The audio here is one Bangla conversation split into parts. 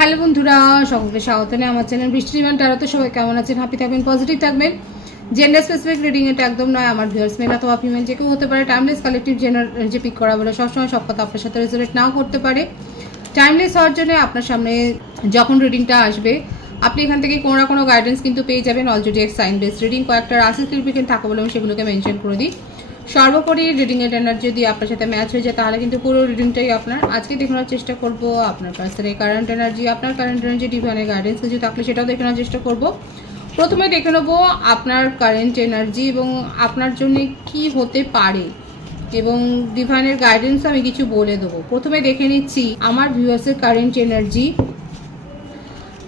হ্যালো বন্ধুরা, সকলকে স্বাগত জানাই আমার চ্যানেল বৃষ্টি ডিভাইন ট্যারোতে। সবাই কেমন আছেন? হ্যাপি থাকবেন, পজিটিভ থাকবেন। জেন্ডার স্পেসিফিক রিডিং এটা একদম নয়। আমার ভিউয়ার্স মেল অথবা ফিমেল যে কেউ হতে পারে। টাইমলেস কালেকটিভ জেনার যে পিক করা বলে সবসময় সব কথা আপনার সাথে রেজোনেট নাও করতে পারে। টাইমলেস হওয়ার জন্য আপনার সামনে যখন রিডিংটা আসবে আপনি এখান থেকে কোনো না কোনো গাইডেন্স কিন্তু পেয়ে যাবেন। অলরেডি এক সাইন বেস রিডিং কয়েকটা রাশি সিগনিফিকেন্ট থাকে বলে আমি সেগুলোকে মেনশন করে দিই। সর্বোপরি রিডিংয়ের এনার্জি যদি আপনার সাথে ম্যাচ হয়ে যায় তাহলে কিন্তু পুরো রিডিংটাই আপনার। আজকে দেখানোর চেষ্টা করব আপনার পার্সনের কারেন্ট এনার্জি, আপনার কারেন্ট এনার্জি ডিভাইনের গাইডেন্স কিছু থাকলে সেটাও দেখানোর চেষ্টা করব। প্রথমে দেখে নেবো আপনার কারেন্ট এনার্জি এবং আপনার জন্য কি হতে পারে এবং ডিভাইনের গাইডেন্স আমি কিছু বলে দেবো। প্রথমে দেখে নিচ্ছি আমার ভিউয়ার্সের কারেন্ট এনার্জি।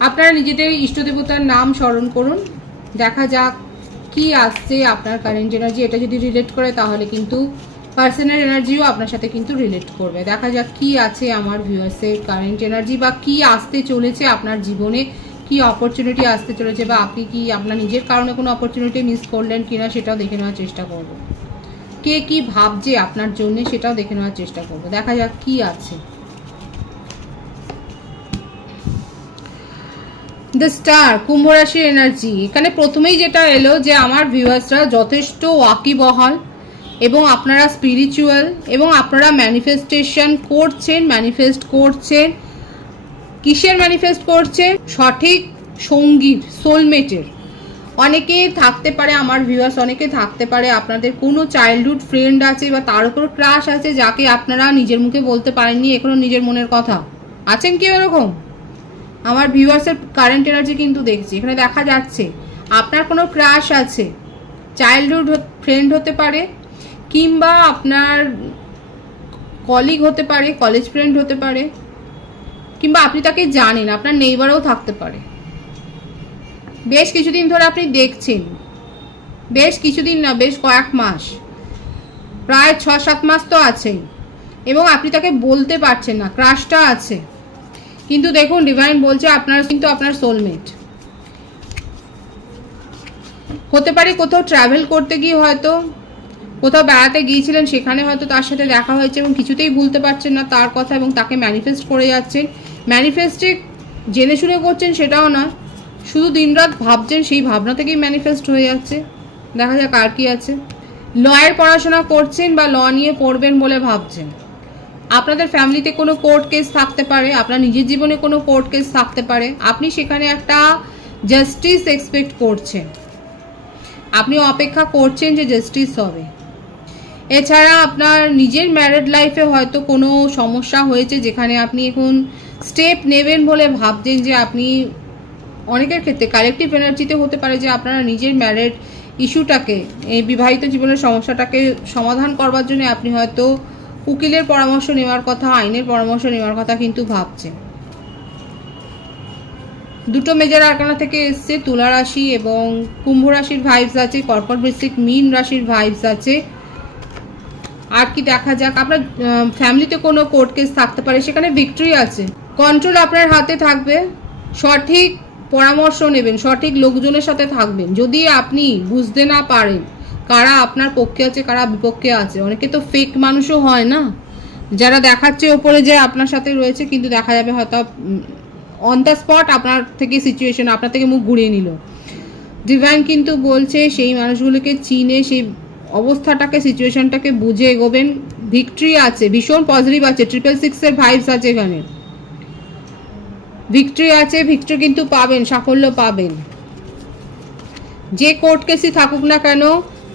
আপনারা নিজেদের ইষ্টদেবতার নাম স্মরণ করুন, দেখা যাক কি আসছে আপনার কারেন্ট এনার্জি। এটা যদি রিলেট করে তাহলে কিন্তু পার্সোনাল এনার্জিও আপনার সাথে কিন্তু রিলেট করবে। দেখা যাক কি আছে আমার ভিউয়ার্সের কারেন্ট এনার্জি বা কি আসতে চলেছে আপনার জীবনে, কি অপরচুনিটি আসতে চলেছে বা আপনি কি আপনার নিজের কারণে কোনো অপরচুনিটি মিস করলেন কিনা সেটাও দেখে নেওয়ার চেষ্টা করব। কে কি ভাবছে আপনার জন্য সেটাও দেখে নেওয়ার চেষ্টা করব। দেখা যাক কি আছে। দ্য স্টার, কুম্ভ রাশির এনার্জি। এখানে প্রথমেই যেটা এলো যে আমার ভিউয়ার্সরা যথেষ্ট ওয়াকিবহাল এবং আপনারা স্পিরিচুয়াল এবং আপনারা ম্যানিফেস্টেশন করছেন, ম্যানিফেস্ট করছেন। কিসের ম্যানিফেস্ট করছেন? সঠিক সঙ্গীর, সোলমেটের। অনেকে থাকতে পারে আমার ভিউয়ার্স, অনেকে থাকতে পারে আপনাদের কোনো চাইল্ডহুড ফ্রেন্ড আছে বা তার উপর ক্রাশ আছে যাকে আপনারা নিজের মুখে বলতে পারেননি এখনো নিজের মনের কথা। আছেন কি এরকম? আমার ভিউয়ার্সের কারেন্ট এনার্জি কিন্তু দেখছি এখানে দেখা যাচ্ছে আপনার কোনো ক্রাশ আছে, চাইল্ডহুড ফ্রেন্ড হতে পারে কিংবা আপনার কলিগ হতে পারে, কলেজ ফ্রেন্ড হতে পারে কিংবা আপনি তাকে জানেন, আপনার নেইবারও থাকতে পারে। বেশ কিছুদিন ধরে আপনি দেখছেন, বেশ কিছুদিন না, বেশ কয়েক মাস, প্রায় 6-7 মাস তো আছেই এবং আপনি তাকে বলতে পারছেন না, ক্রাশটা আছে। কিন্তু দেখুন ডিভাইন বলছে আপনার কিন্তু আপনার সোলমেট হতে পারে। কোথাও ট্রাভেল করতে গিয়ে হয়তো কোথাও বেড়াতে গিয়েছিলেন, সেখানে হয়তো তার সাথে দেখা হয়েছে এবং কিছুতেই ভুলতে পারছেন না তার কথা এবং তাকে ম্যানিফেস্ট করে যাচ্ছেন। ম্যানিফেস্টে জেনে শুনে করছেন সেটাও না, শুধু দিনরাত ভাবছেন, সেই ভাবনা থেকেই ম্যানিফেস্ট হয়ে যাচ্ছে। দেখা যাক আর কি আছে। লয়ের পড়াশোনা করছেন বা ল নিয়ে পড়বেন বলে ভাবছেন। আপনাদের ফ্যামিলিতে কোনো কোর্ট কেস থাকতে পারে, আপনার নিজের জীবনে কোনো কোর্ট কেস থাকতে পারে, আপনি সেখানে একটা জাস্টিস এক্সপেক্ট করছেন, আপনি অপেক্ষা করছেন যে জাস্টিস হবে। এছাড়া আপনার নিজের ম্যারিড লাইফে হয়তো কোনো সমস্যা হয়েছে যেখানে আপনি এখন স্টেপ নেবেন বলে ভাবছেন যে আপনি, অনেকের ক্ষেত্রে কালেকটিভ এনার্জিতে হতে পারে যে আপনারা নিজের ম্যারিড ইস্যুটাকে, এই বিবাহিত জীবনের সমস্যাটাকে সমাধান করবার জন্য আপনি হয়তো উকিলের পরামর্শ নেওয়ার কথা, আইনের পরামর্শ নেওয়ার কথা কিন্তু ভাবছেন। দুটো মেজর আরকানা থেকে এসছে, তুলা রাশি এবং কুম্ভ রাশির ভাইবস আছে, কর্কট বৃশ্চিক মীন রাশির ভাইবস আছে। আর কি দেখা যাক, আপনার ফ্যামিলিতে কোনো কোর্ট কেস থাকতে পারে, সেখানে ভিক্টরি আছে। কন্ট্রোল আপনার হাতে থাকবে, সঠিক পরামর্শ নেবেন, সঠিক লোকজনের সাথে থাকবেন। যদি আপনি বুঝতে না পারেন কারা আপনার পক্ষে আছে কারা বিপক্ষে আছে, অনেকে তো ফেক মানুষও হয় না, যারা দেখাচ্ছে ওপরে যে আপনার সাথে রয়েছে কিন্তু দেখা যাবে হয়তো অন দ্য স্পট আপনার থেকে সিচুয়েশন, আপনার থেকে মুখ ঘুরিয়ে নিল। ডিভাইন কিন্তু বলছে সেই মানুষগুলোকে চিনে সেই অবস্থাটাকে, সিচুয়েশনটাকে বুঝে এগোবেন। ভিক্টরি আছে, ভীষণ পজিটিভ আছে, 666-এর ভাইবস আছে এখানে। ভিক্টরি আছে, ভিক্টরি কিন্তু পাবেন, সাফল্য পাবেন। যে কোর্ট কেসই থাকুক না কেন,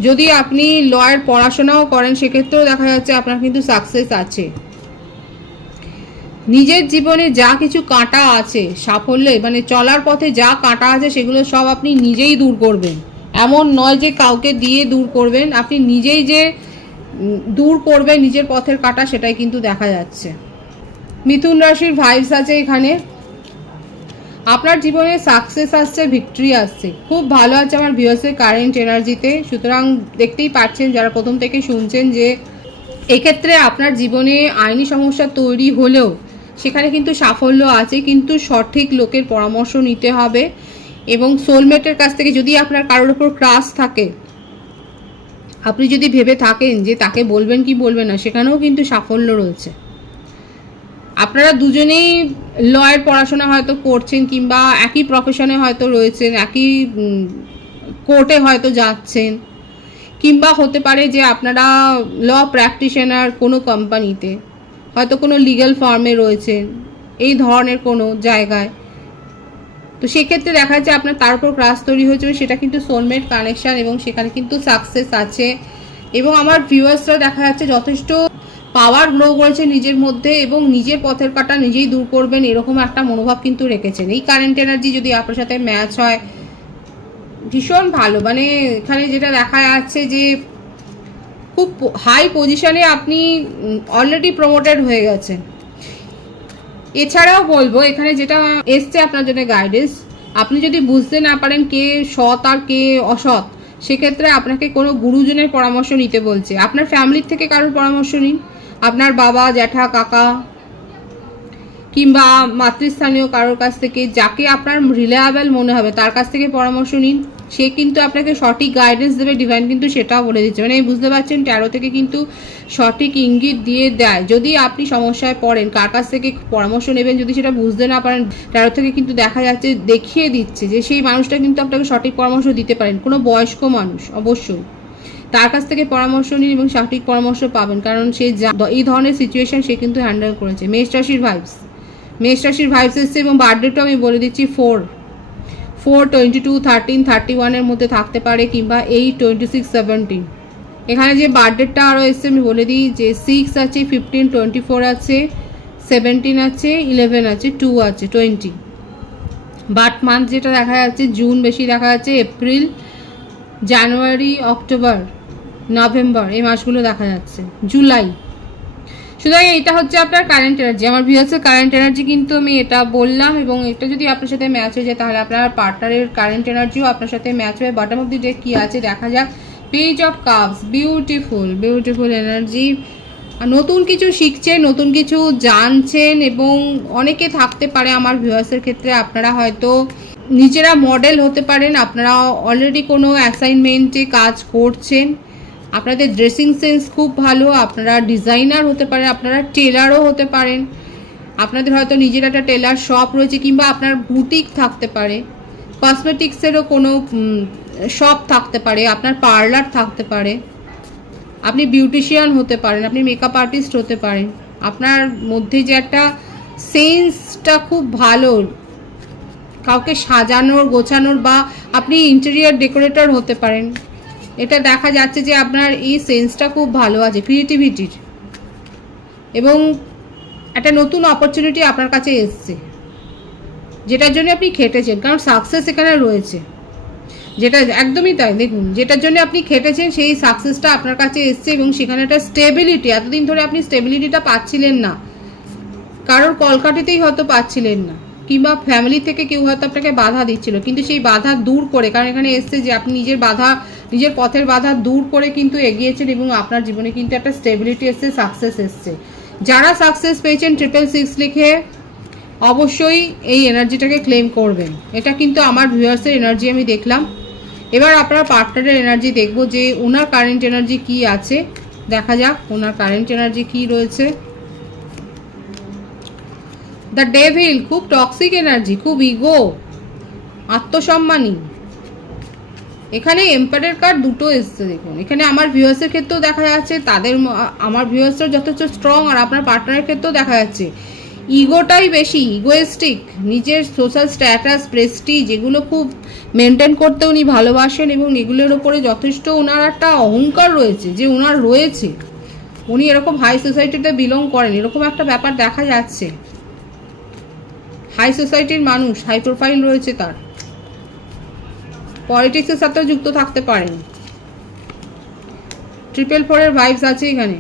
যদি আপনি লয়ের পড়াশোনাও করেন সেক্ষেত্রেও দেখা যাচ্ছে আপনার কিন্তু সাকসেস আছে। নিজের জীবনে যা কিছু কাঁটা আছে সাফল্যে, মানে চলার পথে যা কাঁটা আছে সেগুলো সব আপনি নিজেই দূর করবেন। এমন নয় যে কাউকে দিয়ে দূর করবেন, আপনি নিজেই যে দূর করবেন নিজের পথের কাঁটা, সেটাই কিন্তু দেখা যাচ্ছে। মিথুন রাশির ভাইবস আছে এখানে। আপনার জীবনে সাকসেস আসছে, ভিক্টরি আসছে, খুব ভালো আছে আমার ভিউয়ার্সের কারেন্ট এনার্জিতে। সুতরাং দেখতেই পাচ্ছেন যারা প্রথম থেকে শুনছেন যে এক্ষেত্রে আপনার জীবনে আইনি সমস্যা তৈরি হলেও সেখানে কিন্তু সাফল্য আছে, কিন্তু সঠিক লোকের পরামর্শ নিতে হবে এবং সোলমেটের কাছ থেকে। যদি আপনার কারোর উপর ক্রাশ থাকে, আপনি যদি ভেবে থাকেন যে তাকে বলবেন কি বলবেন না, সেখানেও কিন্তু সাফল্য রয়েছে। আপনারা দুজনেই লয়ের পড়াশোনা হয়তো করছেন, কিংবা একই প্রফেশনে হয়তো রয়েছেন, একই কোর্টে হয়তো যাচ্ছেন, কিংবা হতে পারে যে আপনারা ল প্র্যাকটিশনার কোনো কোম্পানিতে, হয়তো কোনো লিগ্যাল ফার্মে রয়েছেন, এই ধরনের কোনো জায়গায়। তো সেক্ষেত্রে দেখা যাচ্ছে আপনার তার উপর ক্রাশ তৈরি হয়েছে, সেটা কিন্তু সোলমেট কানেকশান, এবং সেখানে কিন্তু সাকসেস আছে। এবং আমার ভিউয়ার্সরা দেখা যাচ্ছে যথেষ্ট পাওয়ার গ্রো করেছে নিজের মধ্যে, এবং নিজের পথের কাঁটা নিজেই দূর করবেন এরকম একটা মনোভাব কিন্তু রেখেছেন। এই কারেন্ট এনার্জি যদি আপনার সাথে ম্যাচ হয় ভীষণ ভালো। মানে এখানে যেটা দেখা যাচ্ছে যে খুব হাই পজিশনে আপনি অলরেডি প্রমোটেড হয়ে গেছেন। এছাড়াও বলবো এখানে যেটা এসছে আপনার জন্য গাইডেন্স, আপনি যদি বুঝতে না পারেন কে সৎ আর কে অসৎ, সেক্ষেত্রে আপনাকে কোনো গুরুজনের পরামর্শ নিতে বলছে। আপনার ফ্যামিলির থেকে কারোর পরামর্শ নিন, আপনার বাবা, জ্যাঠা, কাকা, কিংবা মাতৃস্থানীয় কারোর কাছ থেকে, যাকে আপনার রিলায়েবল মনে হবে তার কাছ থেকে পরামর্শ নিন। সে কিন্তু আপনাকে সঠিক গাইডেন্স দেবে, ডিভাইন কিন্তু সেটাও বলে দিচ্ছে। মানে বুঝতে পারছেন, ট্যারো থেকে কিন্তু সঠিক ইঙ্গিত দিয়ে দেয়। যদি আপনি সমস্যায় পড়েন, কার কাছ থেকে পরামর্শ নেবেন যদি সেটা বুঝতে না পারেন, ট্যারো থেকে কিন্তু দেখা যাচ্ছে, দেখিয়ে দিচ্ছে যে সেই মানুষটা কিন্তু আপনাকে সঠিক পরামর্শ দিতে পারেন। কোনো বয়স্ক মানুষ অবশ্যই, তার কাছ থেকে পরামর্শ নিন এবং সঠিক পরামর্শ পাবেন, কারণ সে এই ধরনের সিচুয়েশন সে কিন্তু হ্যান্ডেল করেছে। মেষ রাশির ভাইবস এসছে, এবং বার্থডেটাও আমি বলে দিচ্ছি 4, 22, 13, 31 মধ্যে থাকতে পারে, কিংবা 8, 26, 17। এখানে যে বার্থডেটা আরও এসছে আমি বলে দিই যে 6 আছে, 15, 24 আছে, 17 আছে, 11 আছে, 2 আছে, 20। বার্থ মান্থ যেটা দেখা যাচ্ছে জুন বেশি দেখা যাচ্ছে, এপ্রিল, জানুয়ারি, অক্টোবর, নভেম্বর এই মাসগুলো দেখা যাচ্ছে, জুলাই। সুতরাং এটা হচ্ছে আপনার কারেন্ট এনার্জি। আমার ভিউয়ার্সের কারেন্ট এনার্জি কিন্তু আমি এটা বললাম, এবং এটা যদি আপনার সাথে ম্যাচ হয়ে যায় তাহলে আপনার পার্টনারের কারেন্ট এনার্জিও আপনার সাথে ম্যাচ হয়ে বটম অফ দি ডে কী আছে দেখা যাক। Page of cups, beautiful energy. নতুন কিছু শিখছেন, নতুন কিছু জানছেন, এবং অনেকে থাকতে পারে আমার ভিউয়ার্সের ক্ষেত্রে আপনারা হয়তো নিজেরা মডেল হতে পারেন, আপনারা অলরেডি কোনো অ্যাসাইনমেন্টে কাজ করছেন, আপনাদের ড্রেসিং সেন্স খুব ভালো, আপনারা ডিজাইনার হতে পারেন, আপনারা টেলারও হতে পারেন, আপনাদের হয়তো নিজের একটা টেলার শপ রয়েছে, কিংবা আপনার বুটিক থাকতে পারে, কসমেটিক্সেরও কোনো শপ থাকতে পারে, আপনার পার্লার থাকতে পারে, আপনি বিউটিশিয়ান হতে পারেন, আপনি মেকআপ আর্টিস্ট হতে পারেন। আপনার মধ্যে যে একটা সেন্সটা খুব ভালো, কাউকে সাজানোর গোছানোর, বা আপনি ইন্টেরিয়ার ডেকোরেটর হতে পারেন। এটা দেখা যাচ্ছে যে আপনার এই সেন্সটা খুব ভালো আছে ক্রিয়েটিভিটির, এবং একটা নতুন অপরচুনিটি আপনার কাছে এসছে, যেটার জন্য আপনি খেটেছেন, কারণ সাকসেস এখানে রয়েছে। যেটা একদমই তাই, দেখুন যেটার জন্য আপনি খেটেছেন সেই সাকসেসটা আপনার কাছে এসছে, এবং সেখানে একটা স্টেবিলিটি, এতদিন ধরে আপনি স্টেবিলিটিটা পাচ্ছিলেন না, কারোর কলকাটিতেই হয়তো পাচ্ছিলেন না, কিংবা ফ্যামিলি থেকে কেউ হয়তো আপনাকে বাধা দিচ্ছিল, কিন্তু সেই বাধা দূর করে, কারণ এখানে এসছে যে আপনি নিজের পথের বাধা দূর করে কিন্তু এগিয়েছেন, এবং আপনার জীবনে কিন্তু একটা স্টেবিলিটি এসছে, সাকসেস এসছে। যারা সাকসেস পেয়েছেন 666 লিখে অবশ্যই এই এনার্জিটাকে ক্লেম করবেন। এটা কিন্তু আমার ভিউয়ার্সের এনার্জি আমি দেখলাম। এবার আপনার পার্টনারের এনার্জি দেখব যে ওনার কারেন্ট এনার্জি কি আছে, দেখা যাক ওনার কারেন্ট এনার্জি কি রয়েছে। দ্য ডেভিল, খুব টক্সিক এনার্জি, খুব ইগো, আত্মসম্মানী। এখানে এম্পায়ারের কার্ড দুটো এসছে, দেখুন এখানে আমার ভিউয়ার্সের ক্ষেত্রেও দেখা যাচ্ছে, আমার ভিউয়ার্সরা যথেষ্ট স্ট্রং, আর আপনার পার্টনারের ক্ষেত্রেও দেখা যাচ্ছে ইগোটাই বেশি, ইগোয়েস্টিক, নিজের সোশ্যাল স্ট্যাটাস, প্রেস্টিজ এগুলো খুব মেনটেন করতে উনি ভালোবাসেন, এবং এগুলোর ওপরে যথেষ্ট ওনার একটা অহংকার রয়েছে যে ওনার রয়েছে, উনি এরকম হাই সোসাইটিতে বিলং করেন, এরকম একটা ব্যাপার দেখা যাচ্ছে। হাই সোসাইটির মানুষ, হাই প্রোফাইল রয়েছে তার, পলিটিক্সের সাথে যুক্ত থাকতে পারেন। 444 ভাইবস আছে এখানে।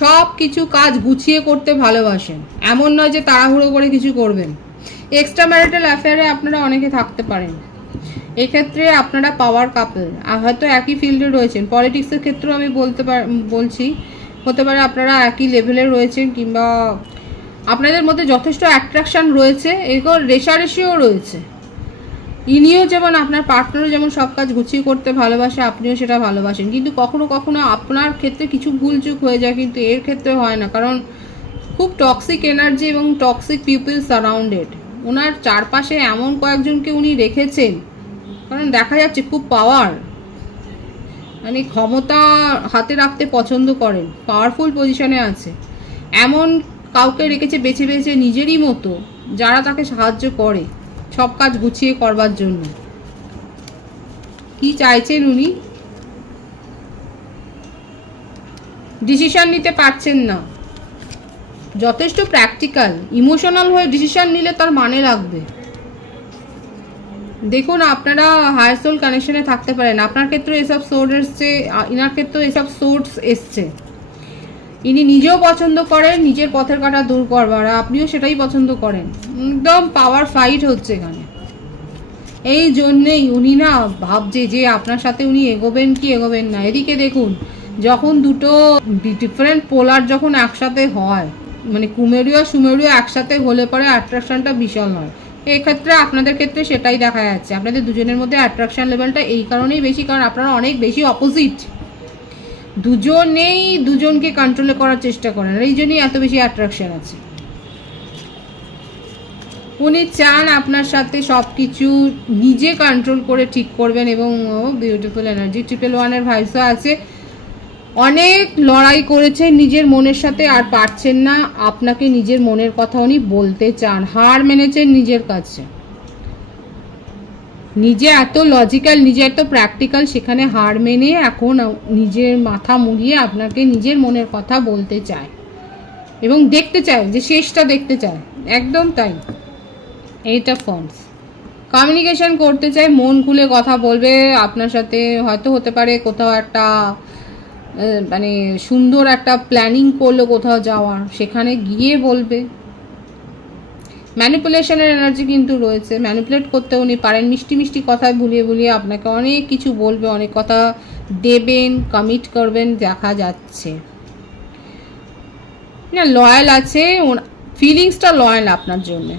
সব কিছু কাজ গুছিয়ে করতে ভালোবাসেন, এমন নয় যে তাড়াহুড়ো করে কিছু করবেন। এক্সট্রা ম্যারিটাল অ্যাফেয়ারে আপনারা অনেকে থাকতে পারেন, এক্ষেত্রে আপনারা পাওয়ার কাপল, হয়তো একই ফিল্ডে রয়েছেন। পলিটিক্সের ক্ষেত্রেও আমি বলছি হতে পারে আপনারা একই লেভেলে রয়েছেন, কিংবা আপনাদের মধ্যে যথেষ্ট অ্যাট্রাকশান রয়েছে, এরকম রেশারেশিও রয়েছে। ইনিও যেমন আপনার পার্টনারও যেমন সব কাজ গুছিয়ে করতে ভালোবাসে, আপনিও সেটা ভালোবাসেন, কিন্তু কখনো কখনো আপনার ক্ষেত্রে কিছু ভুলচুক হয়ে যায়, কিন্তু এর ক্ষেত্রে হয় না, কারণ খুব টক্সিক এনার্জি এবং টক্সিক পিপল সারাউন্ডেড। ওনার চারপাশে এমন কয়েকজনকে উনি রেখেছেন, কারণ দেখা যাচ্ছে খুব পাওয়ার, মানে ক্ষমতা হাতে রাখতে পছন্দ করেন, পাওয়ারফুল পজিশনে আছে, এমন কাউকে রেখেছে বেছে বেছে নিজেরই মতো, যারা তাকে সাহায্য করে সব কাজ গুছিয়ে করবার জন্য। কি চাইছেন উনি? ডিসিশন নিতে পারছেন না, যথেষ্ট প্র্যাকটিক্যাল, ইমোশনাল হয়ে ডিসিশন নিলে তার মানে রাখবে। দেখুন, আপনারা হায়ার সোল কানেকশনে থাকতে পারেন, আপনার ক্ষেত্রে এসব সোর্স এসছে, ইনার ক্ষেত্রেও এসব সোর্স এসছে। ইনি নিজেও পছন্দ করেন নিজের পথের কাটা দূর করবার, আপনিও সেটাই পছন্দ করেন, একদম পাওয়ার ফাইট হচ্ছে এখানে। এই জন্যেই উনি না ভাবছে যে আপনার সাথে উনি এগোবেন কি এগোবেন না। এদিকে দেখুন, যখন দুটো ডিফারেন্ট পোলার যখন একসাথে হয়, মানে কুমেরীয় সুমেরীয় একসাথে হলে পরে অ্যাট্রাকশনটা বিশাল হয়। এক্ষেত্রে আপনাদের ক্ষেত্রে সেটাই দেখা যাচ্ছে, আপনাদের দুজনের মধ্যে অ্যাট্রাকশন লেভেলটা এই কারণেই বেশি, কারণ আপনারা অনেক বেশি অপোজিট, দুজনেই দুজনকে কন্ট্রোলে করার চেষ্টা করেন, এই জন্যই এত বেশি অ্যাট্রাকশন আছে। উনি চান আপনার সাথে সব কিছু নিজে কন্ট্রোল করে ঠিক করবেন, এবং বিউটিফুল এনার্জি 111-এর ভাইসও আছে। অনেক লড়াই করেছেন নিজের মনের সাথে, আর পারছেন না, আপনাকে নিজের মনের কথা উনি বলতে চান, হার মেনেছেন নিজের কাছে। নিজে এত লজিক্যাল, নিজে এত প্র্যাকটিক্যাল, সেখানে হার মেনে এখন নিজের মাথা মুড়িয়ে আপনাকে নিজের মনের কথা বলতে চায়, এবং দেখতে চায় যে শেষটা দেখতে চায়, একদম তাই। এইটা ফর্মস কমিউনিকেশন করতে চাই, মন খুলে কথা বলবে আপনার সাথে, হয়তো হতে পারে কোথাও একটা মানে সুন্দর একটা প্ল্যানিং করলো কোথাও যাওয়ার, সেখানে গিয়ে বলবে। ম্যানিপুলেশনের এনার্জি কিন্তু রয়েছে, ম্যানিপুলেট করতে উনি পারেন, মিষ্টি মিষ্টি কথায় ভুলিয়ে ভুলিয়ে আপনাকে অনেক কিছু বলবে, অনেক কথা দেবেন, কমিট করবেন, দেখা যাচ্ছে না। লয়াল আছে, ফিলিংসটা লয়াল আপনার জন্যে,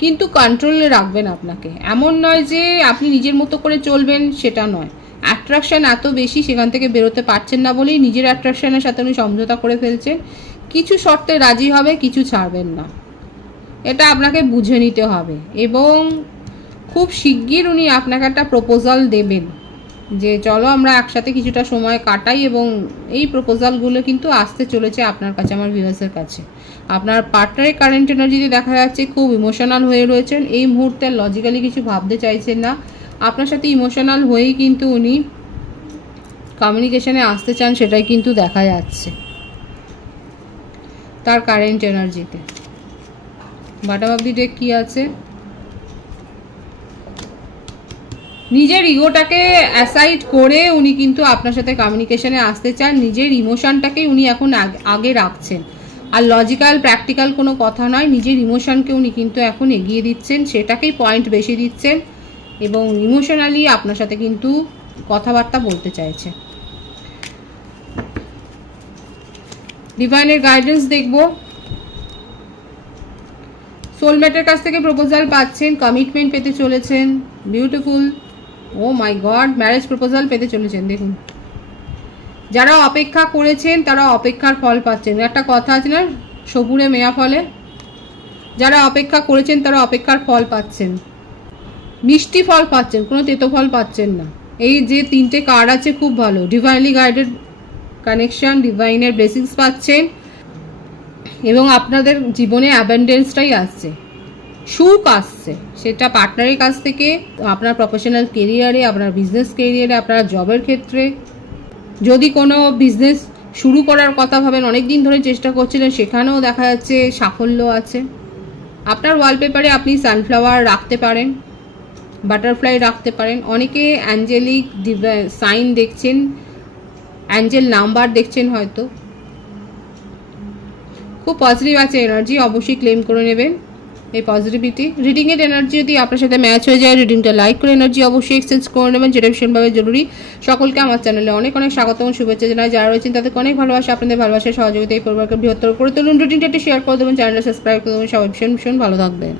কিন্তু কন্ট্রোলে রাখবেন আপনাকে। এমন নয় যে আপনি নিজের মতো করে চলবেন, সেটা নয়। অ্যাট্রাকশান এত বেশি, সেখান থেকে বেরোতে পারছেন না বলেই নিজের অ্যাট্রাকশানের সাথে উনি সমঝোতা করে ফেলছেন। কিছু শর্তে রাজি হবে, কিছু ছাড়বেন না, এটা আপনাকে বুঝে নিতে হবে। এবং খুব শিগগির উনি আপনাকে একটা প্রপোজাল দেবেন যে চলো আমরা একসাথে কিছুটা সময় কাটাই, এবং এই প্রপোজালগুলো কিন্তু আসতে চলেছে আপনার কাছে, আমার ভিউয়ার্সের কাছে। আপনার পার্টনারের কারেন্ট এনার্জিতে দেখা যাচ্ছে খুব ইমোশনাল হয়ে রয়েছেন এই মুহূর্তে, লজিক্যালি কিছু ভাবতে চাইছেন না, আপনার সাথে ইমোশনাল হয়েই কিন্তু উনি কমিউনিকেশনে আসতে চান, সেটাই কিন্তু দেখা যাচ্ছে তার কারেন্ট এনার্জিতে। বটম অফ দি ডেক কি আছে? নিজের ইগোটাকে অ্যাসাইড করে উনি কিন্তু আপনার সাথে কমিউনিকেশনে আসতে চান, নিজের ইমোশনটাকেই উনি এখন আগে রাখছেন, আর লজিক্যাল প্র্যাকটিক্যাল কোনো কথা নয়, নিজের ইমোশনকে উনি কিন্তু এখন এগিয়ে দিচ্ছেন, সেটাকেই পয়েন্ট বেশি দিচ্ছেন, এবং ইমোশনালি আপনার সাথে কিন্তু কথাবার্তা বলতে চাইছে। ডিভাইনের গাইডেন্স দেখব। সোলমেটের কাছ থেকে প্রপোজাল পাচ্ছেন, কমিটমেন্ট পেতে চলেছেন, বিউটিফুল, ও মাই গড, ম্যারেজ প্রপোজাল পেতে চলেছেন। দেখুন, যারা অপেক্ষা করেছেন তারা অপেক্ষার ফল পাচ্ছেন, একটা কথা আছে না, সবুরে মেয়া ফলে, যারা অপেক্ষা করেছেন তারা অপেক্ষার ফল পাচ্ছেন, মিষ্টি ফল পাচ্ছেন, কোনো তেতো ফল পাচ্ছেন না। এই যে তিনটে কার্ড আছে খুব ভালো, ডিভাইনলি গাইডেড কানেকশন, ডিভাইনের ব্লেসিংস পাচ্ছেন, এবং আপনাদের জীবনে অ্যাবান্ডেন্সটাই আসছে, সুখ আসছে, সেটা পার্টনারের কাছ থেকে, আপনার প্রফেশনাল কেরিয়ারে, আপনার বিজনেস কেরিয়ারে, আপনার জবের ক্ষেত্রে। যদি কোনো বিজনেস শুরু করার কথা ভাবেন, অনেক দিন ধরে চেষ্টা করছিলেন, সেখানেও দেখা যাচ্ছে সাফল্য আছে। আপনার ওয়ালপেপারে আপনি সানফ্লাওয়ার রাখতে পারেন, বাটারফ্লাই রাখতে পারেন, অনেকে অ্যাঞ্জেলিক সাইন দেখছেন, অ্যাঞ্জেল নাম্বার দেখছেন হয়তো। খুব পজিটিভ আছে এনার্জি, অবশ্যই ক্লেম করে নেবেন এই পজিটিভিটি। রিডিংয়ের এনার্জি যদি আপনার সাথে ম্যাচ হয়ে যায়, রিডিংটা লাইক করে এনার্জি অবশ্যই এক্সচেঞ্জ করে নেবেন, যেটা ভীষণভাবে জরুরি। সকলকে আমার চ্যানেলে অনেক অনেক স্বাগত এবং শুভেচ্ছা জানাই। যারা রয়েছেন তাদেরকে অনেক ভালোবাসা, আপনাদের ভালোবাসার সহযোগিতা এই পরিবারকে বৃহত্তর করে তুলুন। রিডিংটা একটু শেয়ার করে দেবেন, চ্যানেলটা সাবস্ক্রাইব করে দেবেন। সবাই ভীষণ ভীষণ ভালো থাকবেন।